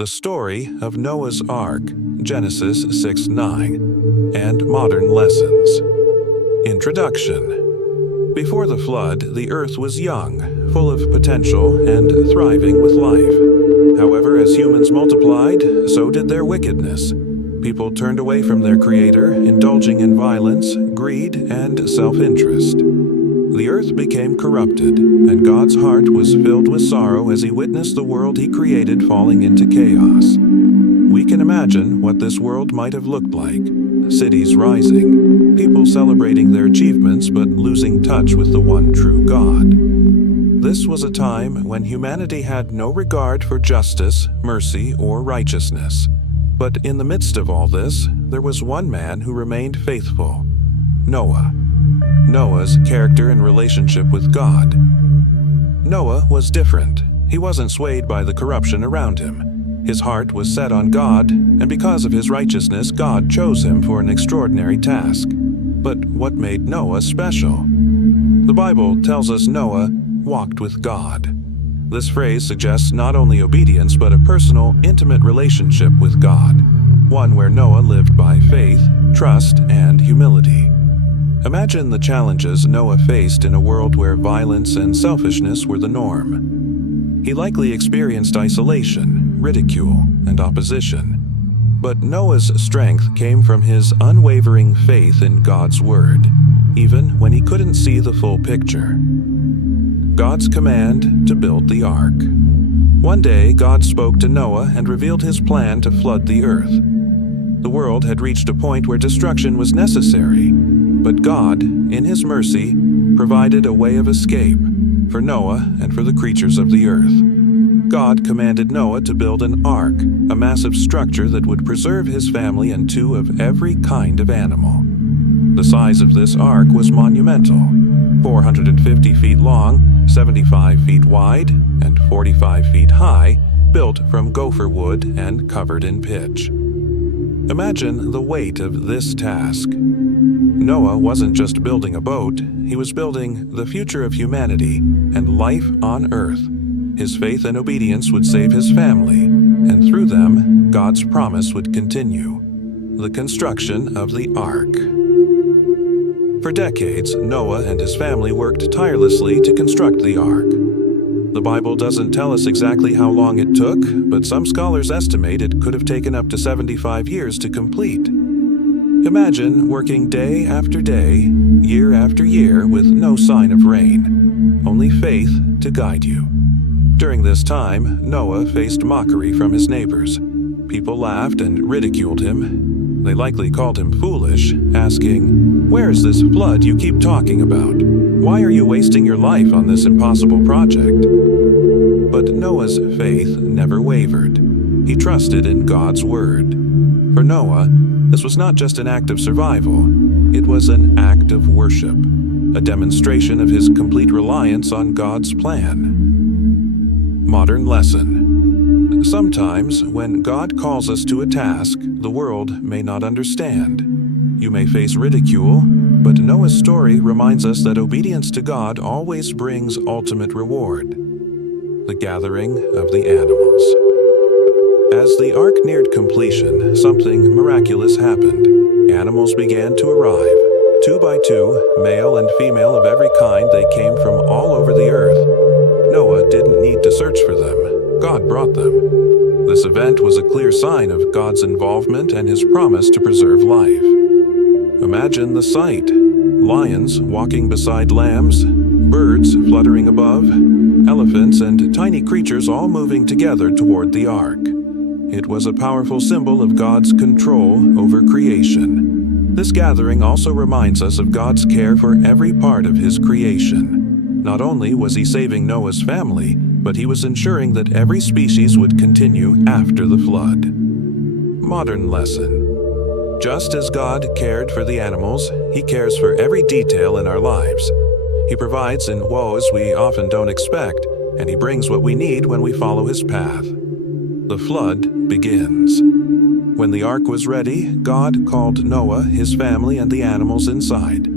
The story of Noah's Ark, Genesis 6:9, and modern lessons. Introduction. Before the flood, the earth was young, full of potential, and thriving with life. However, as humans multiplied, so did their wickedness. People turned away from their Creator, indulging in violence, greed, and self-interest. The earth became corrupted, and God's heart was filled with sorrow as He witnessed the world He created falling into chaos. We can imagine what this world might have looked like. Cities rising, people celebrating their achievements but losing touch with the one true God. This was a time when humanity had no regard for justice, mercy, or righteousness. But in the midst of all this, there was one man who remained faithful: Noah. Noah's character and relationship with God. Noah was different. He wasn't swayed by the corruption around him. His heart was set on God, and because of his righteousness, God chose him for an extraordinary task. But what made Noah special? The Bible tells us Noah walked with God. This phrase suggests not only obedience, but a personal, intimate relationship with God, one where Noah lived by faith, trust, and humility. Imagine the challenges Noah faced in a world where violence and selfishness were the norm. He likely experienced isolation, ridicule, and opposition. But Noah's strength came from his unwavering faith in God's word, even when he couldn't see the full picture. God's command to build the ark. One day, God spoke to Noah and revealed his plan to flood the earth. The world had reached a point where destruction was necessary, but God, in His mercy, provided a way of escape for Noah and for the creatures of the earth. God commanded Noah to build an ark, a massive structure that would preserve his family and two of every kind of animal. The size of this ark was monumental: 450 feet long, 75 feet wide, and 45 feet high, built from gopher wood and covered in pitch. Imagine the weight of this task. Noah wasn't just building a boat, he was building the future of humanity and life on earth. His faith and obedience would save his family, and through them, God's promise would continue. The construction of the ark. For decades, Noah and his family worked tirelessly to construct the ark. The Bible doesn't tell us exactly how long it took, but some scholars estimate it could have taken up to 75 years to complete. Imagine working day after day, year after year, with no sign of rain, only faith to guide you. During this time, Noah faced mockery from his neighbors. People laughed and ridiculed him. They likely called him foolish, asking, "Where is this flood you keep talking about? Why are you wasting your life on this impossible project?" But Noah's faith never wavered. He trusted in God's word. For Noah, this was not just an act of survival, it was an act of worship, a demonstration of his complete reliance on God's plan. Modern lesson. Sometimes, when God calls us to a task, the world may not understand. You may face ridicule, but Noah's story reminds us that obedience to God always brings ultimate reward. The gathering of the animals. As the ark neared completion, something miraculous happened. Animals began to arrive. 2 by 2, male and female of every kind, they came from all over the earth. Noah didn't need to search for them. God brought them. This event was a clear sign of God's involvement and His promise to preserve life. Imagine the sight: lions walking beside lambs, birds fluttering above, elephants and tiny creatures all moving together toward the ark. It was a powerful symbol of God's control over creation. This gathering also reminds us of God's care for every part of His creation. Not only was He saving Noah's family, but He was ensuring that every species would continue after the flood. Modern lesson. Just as God cared for the animals, He cares for every detail in our lives. He provides in woes we often don't expect, and He brings what we need when we follow His path. The flood begins. When the ark was ready, God called Noah, his family, and the animals inside.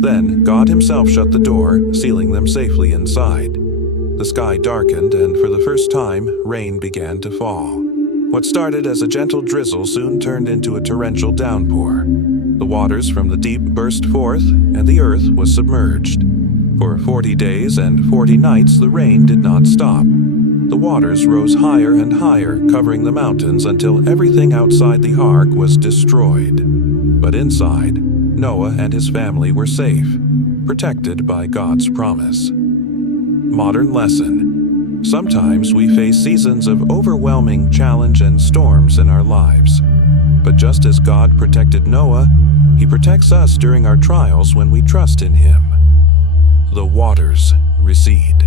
Then God Himself shut the door, sealing them safely inside. The sky darkened, and for the first time, rain began to fall. What started as a gentle drizzle soon turned into a torrential downpour. The waters from the deep burst forth, and the earth was submerged. For 40 days and 40 nights the rain did not stop. The waters rose higher and higher, covering the mountains until everything outside the ark was destroyed. But inside, Noah and his family were safe, protected by God's promise. Modern lesson. Sometimes we face seasons of overwhelming challenge and storms in our lives. But just as God protected Noah, He protects us during our trials when we trust in Him. The waters recede.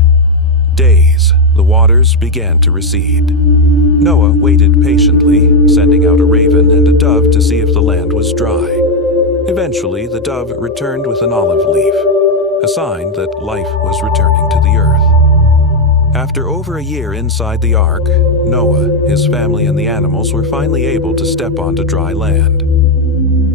Days, the waters began to recede. Noah waited patiently, sending out a raven and a dove to see if the land was dry. Eventually, the dove returned with an olive leaf, a sign that life was returning to the earth. After over a year inside the ark, Noah, his family, and the animals were finally able to step onto dry land.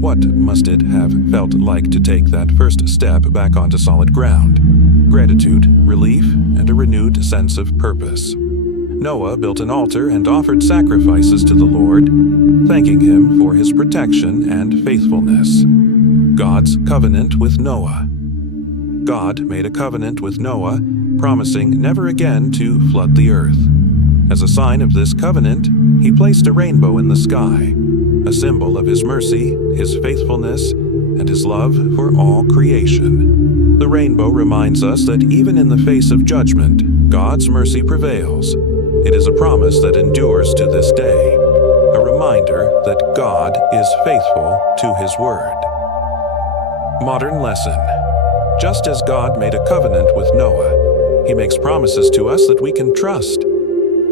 What must it have felt like to take that first step back onto solid ground? Gratitude, relief, and a renewed sense of purpose. Noah built an altar and offered sacrifices to the Lord, thanking Him for His protection and faithfulness. God's covenant with Noah. God made a covenant with Noah, promising never again to flood the earth. As a sign of this covenant, He placed a rainbow in the sky, a symbol of His mercy, His faithfulness, and His love for all creation. The rainbow reminds us that even in the face of judgment, God's mercy prevails. It is a promise that endures to this day, a reminder that God is faithful to His word. Modern lesson. Just as God made a covenant with Noah, He makes promises to us that we can trust.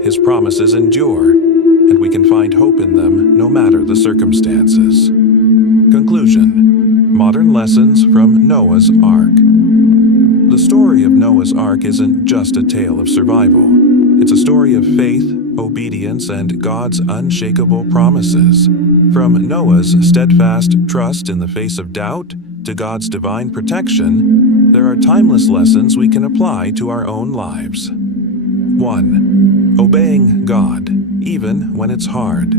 His promises endure, and we can find hope in them no matter the circumstances. Conclusion. Modern lessons from Noah's Ark. The story of Noah's Ark isn't just a tale of survival. It's a story of faith, obedience, and God's unshakable promises. From Noah's steadfast trust in the face of doubt to God's divine protection, there are timeless lessons we can apply to our own lives. 1. Obeying God, even when it's hard.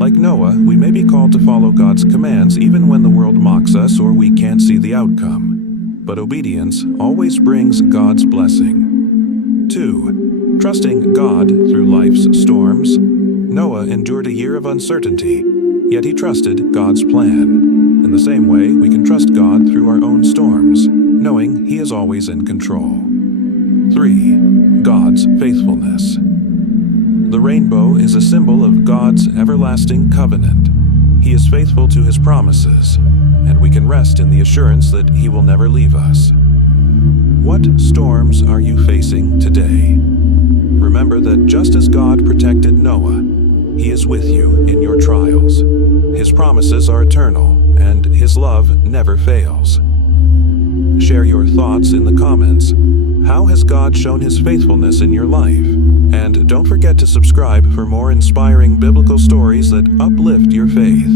Like Noah, we may be called to follow God's commands even when the world mocks us or we can't see the outcome. But obedience always brings God's blessing. 2. Trusting God through life's storms. Noah endured a year of uncertainty, yet he trusted God's plan. In the same way, we can trust God through our own storms, knowing He is always in control. 3. God's faithfulness. The rainbow is a symbol of God's everlasting covenant. He is faithful to His promises, and we can rest in the assurance that He will never leave us. What storms are you facing today? Remember that just as God protected Noah, He is with you in your trials. His promises are eternal, and His love never fails. Share your thoughts in the comments. How has God shown His faithfulness in your life? And don't forget to subscribe for more inspiring biblical stories that uplift your faith.